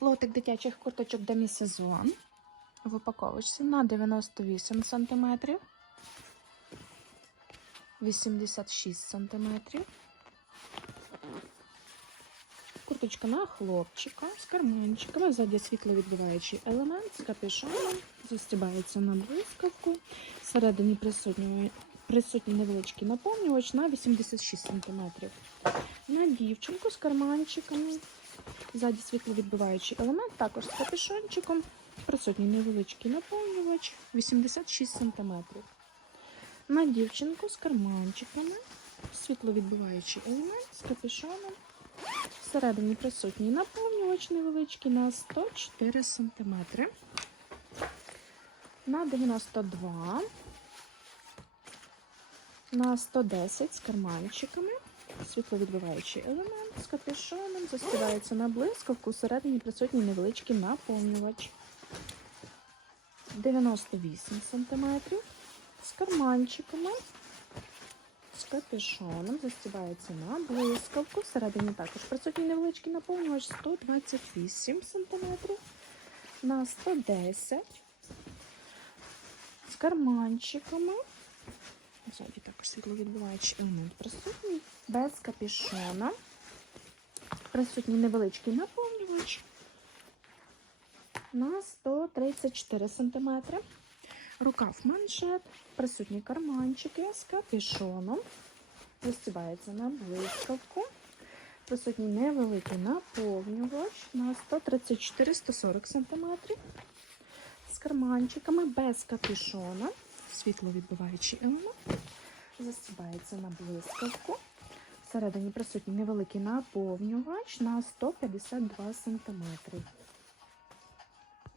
Лотик дитячих курточок демісезон. В упаковочці на 98 см. 86 см. Курточка на хлопчика з карманчиками. Ззаді світловідбиваючий елемент з капюшоном. Застібається на блискавку. Всередині присутній, присутній невеличкий наповнювач на 86 см. На дівчинку з карманчиками. Ззаді світловідбиваючий елемент, також з капюшончиком. Присутній невеличкий наповнювач 86 см. На дівчинку з карманчиками. Світловідбиваючий елемент з капюшоном. Всередині присутній наповнювач невеличкий на 104 см. На 92. На 110 з карманчиками. Світловідбиваючий елемент з капюшоном. Застібається на блискавку. Всередині присутній невеличкий наповнювач. 98 см. З карманчиками. З капюшоном. Застібається на блискавку. Всередині також присутній невеличкий наповнювач 128 см. На 110 з карманчиками. Ззаді також світловідбиваючий елемент присутній. Без капюшона. Присутній невеличкий наповнювач на 134 см. Рукав маншет, присутні карманчики з капюшоном. Застібається на блискавку. Присутній невеликий наповнювач на 134-140 см. З карманчиками без капюшона. Світловідбиваючий елемент. Застібається на блискавку. Всередині присутній невеликий наповнювач на 152 см.